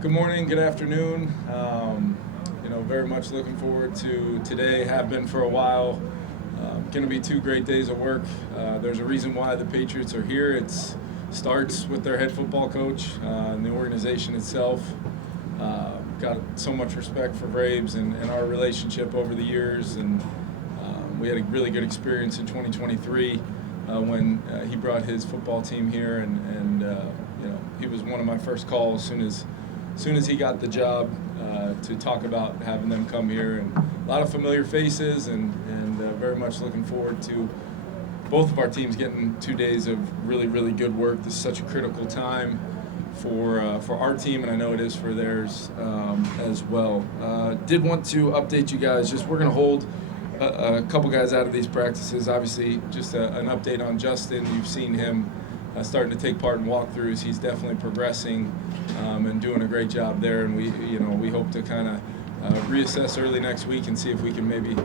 Good morning, good afternoon. Very much looking forward to today. Have been for a while. Going to be 2 great days of work. There's a reason why the Patriots are here. It starts with their head football coach and the organization itself. Got so much respect for Braves and our relationship over the years, and we had a really good experience in 2023 when he brought his football team here, and he was one of my first calls as soon as he got the job to talk about having them come here, and a lot of familiar faces, and very much looking forward to both of our teams getting 2 days of really, really good work. This is such a critical time for our team, and I know it is for theirs as well. Did want to update you guys. We're going to hold a couple guys out of these practices. Obviously, just an update on Justin. You've seen him starting to take part in walkthroughs. He's definitely progressing and doing a great job there. And we hope to kind of reassess early next week and see if we can maybe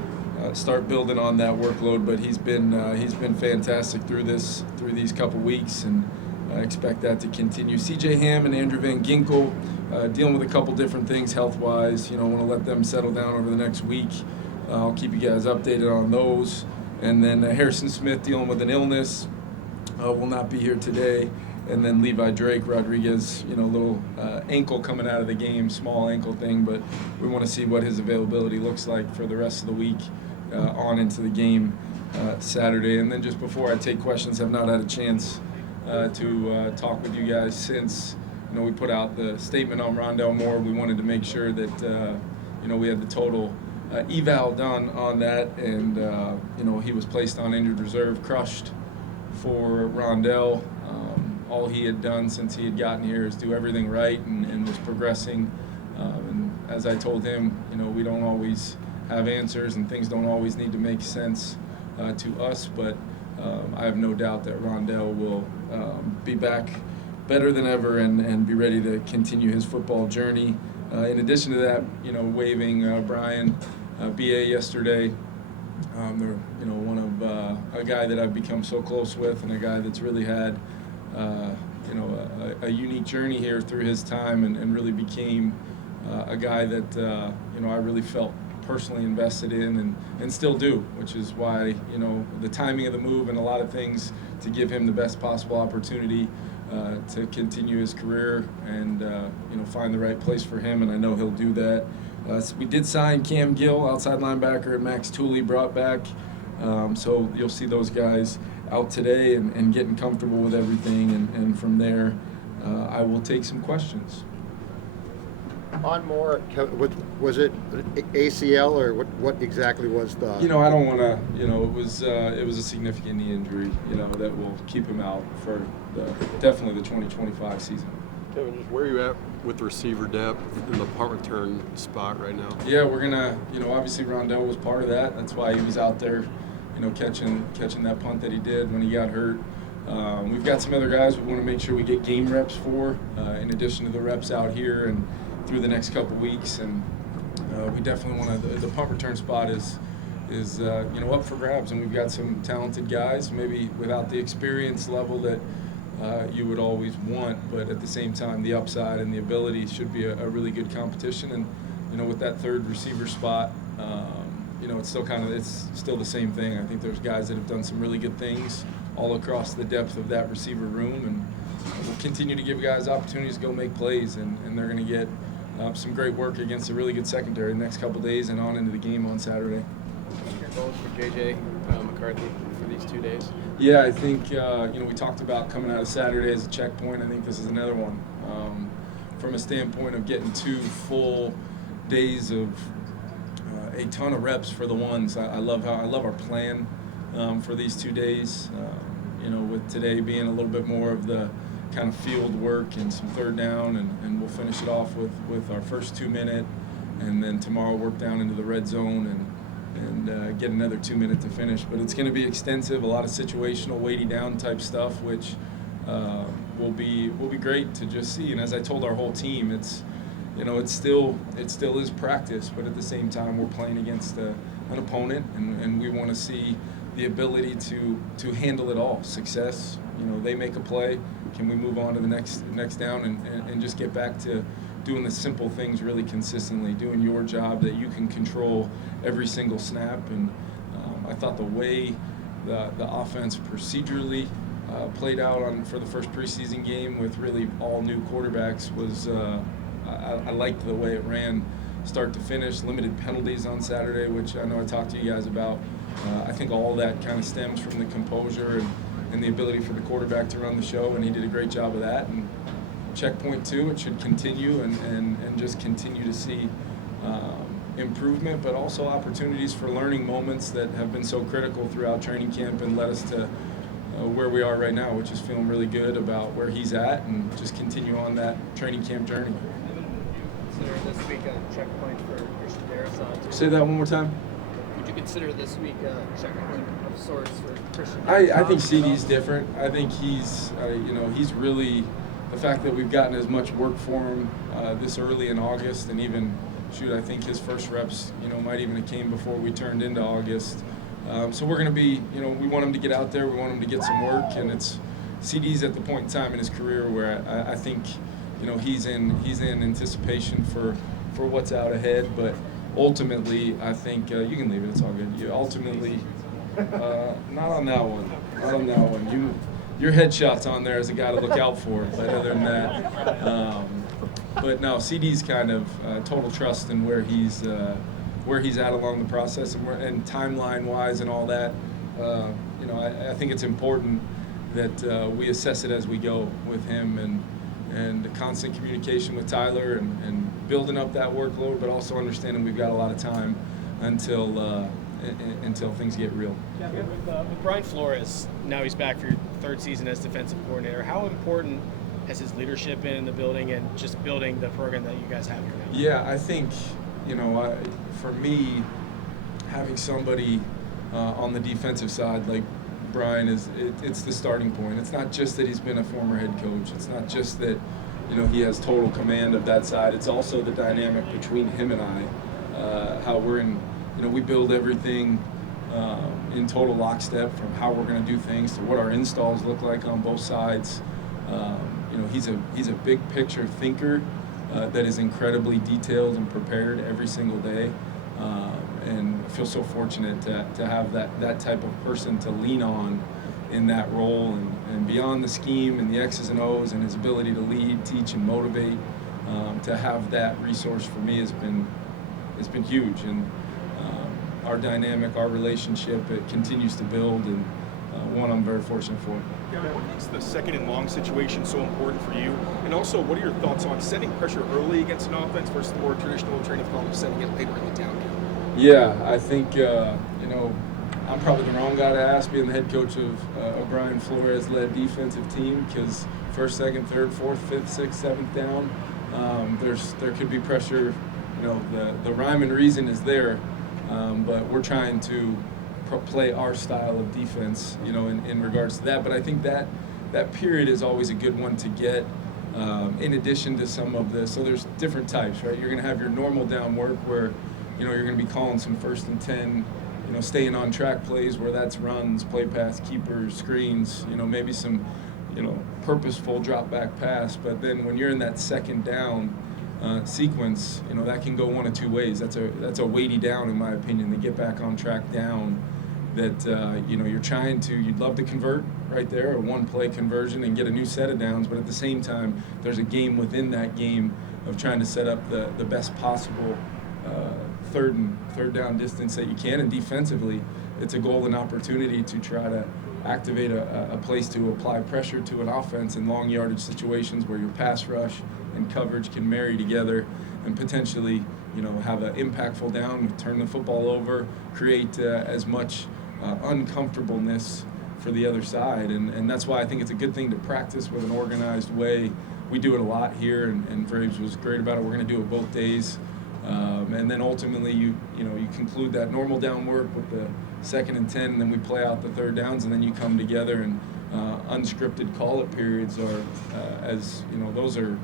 start building on that workload. But he's been fantastic through these couple weeks, and I expect that to continue. CJ Ham and Andrew Van Ginkel dealing with a couple different things health-wise. I want to let them settle down over the next week. I'll keep you guys updated on those. And then Harrison Smith dealing with an illness. Will not be here today. And then Levi Drake Rodriguez, little ankle coming out of the game, small ankle thing, but we want to see what his availability looks like for the rest of the week on into the game Saturday. And then just before I take questions, I've not had a chance to talk with you guys since we put out the statement on Rondell Moore. We wanted to make sure that we had the total eval done on that, and he was placed on injured reserve, crushed for Rondell. All he had done since he had gotten here is do everything right and was progressing. And as I told him, we don't always have answers and things don't always need to make sense to us, but I have no doubt that Rondell will be back better than ever and be ready to continue his football journey. In addition to that, waiving Brian BA yesterday. They're, one of a guy that I've become so close with, and a guy that's really had, a unique journey here through his time, and really became a guy that, I really felt personally invested in and still do, which is why, the timing of the move and a lot of things to give him the best possible opportunity to continue his career and, find the right place for him, and I know he'll do that. So we did sign Cam Gill, outside linebacker, and Max Tooley brought back. So you'll see those guys out today and getting comfortable with everything. And from there, I will take some questions. On Moore, was it ACL or what exactly was the? I don't want to. It was a significant knee injury. That will keep him out for definitely the 2025 season. Kevin, just where are you at with receiver depth in the punt return spot right now? Yeah, we're gonna, obviously Rondell was part of that. That's why he was out there, catching that punt that he did when he got hurt. We've got some other guys we want to make sure we get game reps for, in addition to the reps out here and through the next couple weeks. And we definitely want to. The punt return spot is up for grabs, and we've got some talented guys, maybe without the experience level that you would always want, but at the same time, the upside and the ability should be a really good competition. And with that third receiver spot, it's still the same thing. I think there's guys that have done some really good things all across the depth of that receiver room, and we'll continue to give guys opportunities to go make plays, and they're going to get some great work against a really good secondary the next couple days and on into the game on Saturday. Your goals for JJ McCarthy for these 2 days? Yeah, I think, we talked about coming out of Saturday as a checkpoint. I think this is another one. From a standpoint of getting 2 full days of a ton of reps for the ones. I love our plan for these 2 days. With today being a little bit more of the kind of field work and some third down, and we'll finish it off with our first 2 minute, and then tomorrow work down into the red zone and get another 2 minute to finish. But it's going to be extensive, a lot of situational, weighty down type stuff, which will be great to just see. And as I told our whole team, it still is practice, but at the same time we're playing against an opponent, and we want to see the ability to handle it all. Success, they make a play, can we move on to the next down and just get back to doing the simple things really consistently, doing your job that you can control every single snap. And I thought the way the offense procedurally played out for the first preseason game with really all new quarterbacks was I liked the way it ran start to finish, limited penalties on Saturday, which I know I talked to you guys about. I think all that kind of stems from the composure and the ability for the quarterback to run the show, and he did a great job of that. And checkpoint 2, it should continue and just continue to see improvement, but also opportunities for learning moments that have been so critical throughout training camp and led us to where we are right now, which is feeling really good about where he's at and just continue on that training camp journey. Consider this week a checkpoint for Christian Darrisaw? Say that one more time. Would you consider this week a checkpoint of sorts for Christian I Darrisaw? think CD's different. I think he's really, the fact that we've gotten as much work for him this early in August, and even, I think his first reps, might even have came before we turned into August. So we're going to be, we want him to get out there. We want him to get some work, and CD's at the point in time in his career where I think, he's in anticipation for what's out ahead. But ultimately, I think you can leave it. It's all good. Ultimately, not on that one. Not on that one. Your headshot's on there as a guy to look out for. But other than that, but no, CD's kind of total trust in where he's at along the process and timeline-wise and all that. I think it's important that we assess it as we go with him and the constant communication with Tyler and building up that workload, but also understanding we've got a lot of time until things get real. Yeah, with Brian Flores, now he's back for your third season as defensive coordinator. How important has his leadership been in the building and just building the program that you guys have here now? Yeah, I think, for me, having somebody on the defensive side like Brian it's the starting point. It's not just that he's been a former head coach. It's not just that, he has total command of that side. It's also the dynamic between him and I, how we're in, we build everything in total lockstep from how we're going to do things to what our installs look like on both sides. He's a big picture thinker that is incredibly detailed and prepared every single day. And I feel so fortunate to have that type of person to lean on in that role and beyond the scheme and the X's and O's and his ability to lead, teach, and motivate. To have that resource for me has been huge. And our dynamic, our relationship, it continues to build, and one I'm very fortunate for. What makes the second and long situation so important for you? And also, what are your thoughts on setting pressure early against an offense versus the more traditional train of thought of setting it later in the down game? Yeah, I think, I'm probably the wrong guy to ask, being the head coach of a Brian Flores-led defensive team, because first, second, third, fourth, fifth, sixth, seventh down, there could be pressure. The rhyme and reason is there, but we're trying to play our style of defense, in regards to that. But I think that period is always a good one to get, in addition to some of the, so there's different types, right? You're going to have your normal down work where, you're going to be calling some 1st and 10, staying on track plays where that's runs, play pass, keepers, screens, maybe some, purposeful drop back pass. But then when you're in that second down sequence, that can go one of two ways. That's a weighty down, in my opinion, to get back on track down that, you'd love to convert right there, a one play conversion and get a new set of downs. But at the same time, there's a game within that game of trying to set up the best possible third down distance that you can. And defensively, it's a golden opportunity to try to activate a place to apply pressure to an offense in long yardage situations where your pass rush and coverage can marry together and potentially, have an impactful down, turn the football over, create as much uncomfortableness for the other side. And that's why I think it's a good thing to practice with an organized way. We do it a lot here, and Braves was great about it. We're going to do it both days. And then ultimately, you conclude that normal down work with the 2nd and 10, and then we play out the third downs, and then you come together, and unscripted call-up periods are, those are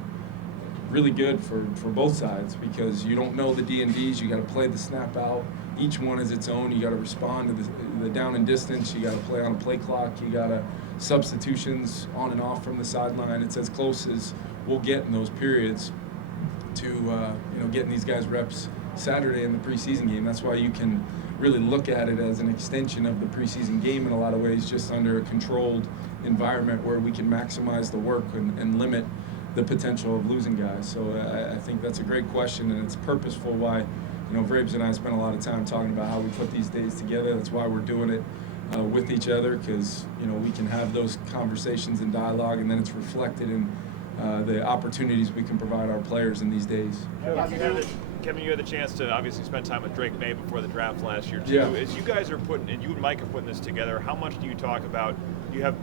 really good for both sides, because you don't know the D&Ds. You got to play the snap out. Each one is its own. You got to respond to the down and distance. You got to play on a play clock. You got to substitutions on and off from the sideline. It's as close as we'll get in those periods to getting these guys reps Saturday in the preseason game. That's why you can really look at it as an extension of the preseason game in a lot of ways, just under a controlled environment where we can maximize the work and limit the potential of losing guys. So I think that's a great question, and it's purposeful why, Vrabes and I spent a lot of time talking about how we put these days together. That's why we're doing it with each other, because, we can have those conversations and dialogue, and then it's reflected in the opportunities we can provide our players in these days. Kevin, you had the chance to obviously spend time with Drake May before the draft last year too. Yeah. As you guys are and you and Mike are putting this together, how much do you talk about?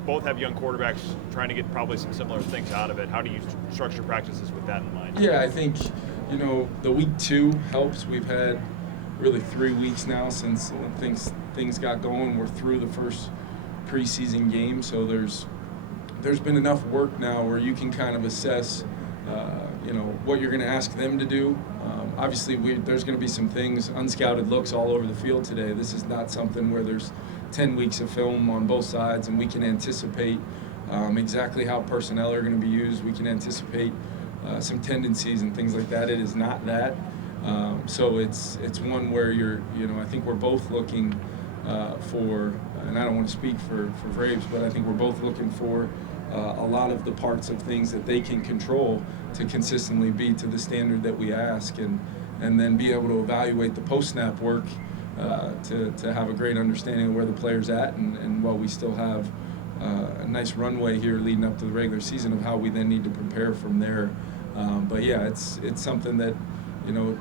Both have young quarterbacks trying to get probably some similar things out of it. How do you structure practices with that in mind? Yeah, I think the week 2 helps. We've had really 3 weeks now since things got going. We're through the first preseason game, so there's been enough work now where you can kind of assess what you're going to ask them to do. Obviously, there's going to be some things, unscouted looks all over the field today. This is not something where there's 10 weeks of film on both sides and we can anticipate exactly how personnel are going to be used. We can anticipate some tendencies and things like that. It is not that. So it's one where I think we're both looking for, and I don't want to speak for Vrabes, but I think we're both looking for a lot of the parts of things that they can control to consistently be to the standard that we ask, and then be able to evaluate the post-snap work to have a great understanding of where the player's at, and while we still have a nice runway here leading up to the regular season of how we then need to prepare from there. But yeah, it's something that,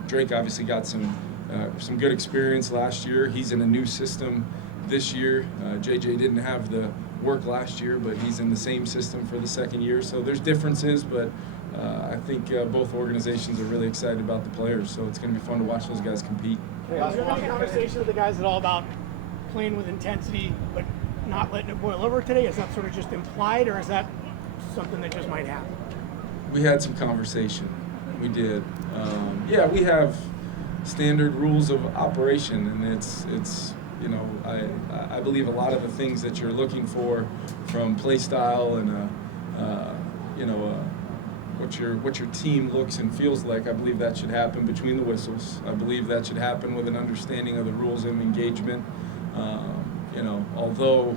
Drake obviously got some good experience last year. He's in a new system this year. JJ didn't have the work last year, but he's in the same system for the second year. So there's differences, but I think both organizations are really excited about the players. So it's going to be fun to watch those guys compete. Was there any conversation with the guys at all about playing with intensity, but not letting it boil over today? Is that sort of just implied, or is that something that just might happen? We had some conversation. We did. We have standard rules of operation, and it's I believe a lot of the things that you're looking for from play style and what your team looks and feels like, I believe that should happen between the whistles. I believe that should happen with an understanding of the rules of engagement. Although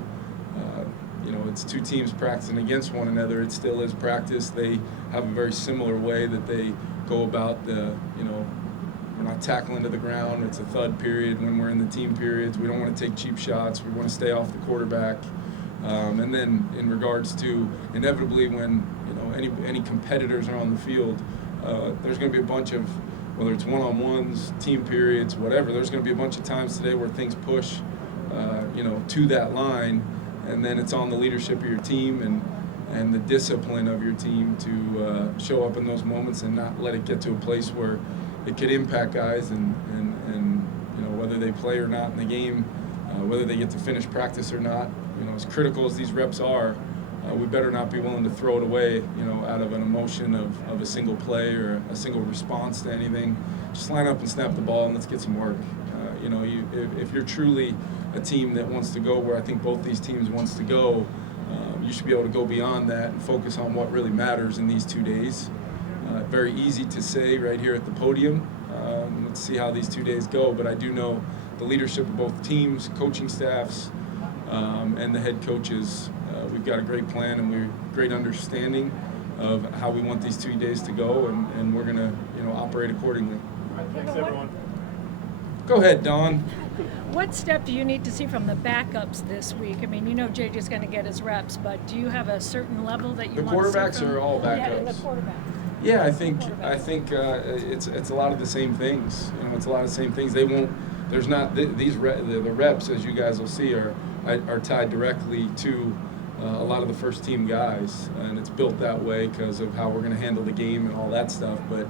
it's 2 teams practicing against one another, it still is practice. They have a very similar way that they go about we're not tackling to the ground. It's a thud period when we're in the team periods. We don't want to take cheap shots. We want to stay off the quarterback. And then in regards to inevitably when any competitors are on the field, there's going to be a bunch of, whether it's one-on-ones, team periods, whatever, there's going to be a bunch of times today where things push to that line, and then it's on the leadership of your team and the discipline of your team to show up in those moments and not let it get to a place where it could impact guys and whether they play or not in the game, whether they get to finish practice or not. As critical as these reps are, we better not be willing to throw it away, out of an emotion of a single play or a single response to anything. Just line up and snap the ball and let's get some work. If you're truly a team that wants to go where I think both these teams wants to go, you should be able to go beyond that and focus on what really matters in these 2 days. Very easy to say right here at the podium. Let's see how these 2 days go, but I do know the leadership of both teams, coaching staffs, and the head coaches. We've got a great plan and we're great understanding of how we want these 2 days to go, and we're going to operate accordingly. Thanks, everyone. Go ahead, Don. What step do you need to see from the backups this week? I mean, JJ's going to get his reps, but do you have a certain level that you The want to see quarterbacks from? are all Yeah, and the backups. quarterbacks. Yeah, I think it's a lot of the same things. It's a lot of the same things. They won't. There's not the reps, as you guys will see, are tied directly to a lot of the first team guys, and it's built that way because of how we're going to handle the game and all that stuff. But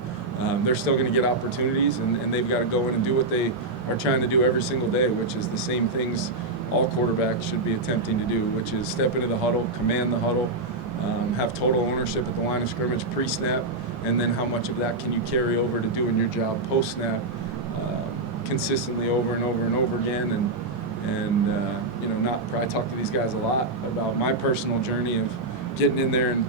they're still going to get opportunities, and they've got to go in and do what they are trying to do every single day, which is the same things all quarterbacks should be attempting to do, which is step into the huddle, command the huddle, have total ownership at the line of scrimmage pre-snap, and then how much of that can you carry over to doing your job post-snap consistently over and over and over again. And I talk to these guys a lot about my personal journey of getting in there and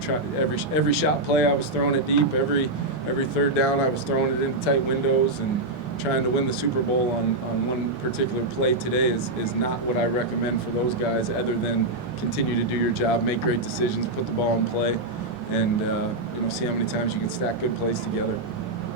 try every shot play I was throwing it deep, every every third down I was throwing it into tight windows and trying to win the Super Bowl on one particular play today is not what I recommend for those guys, other than continue to do your job, make great decisions, put the ball in play, and see how many times you can stack good plays together.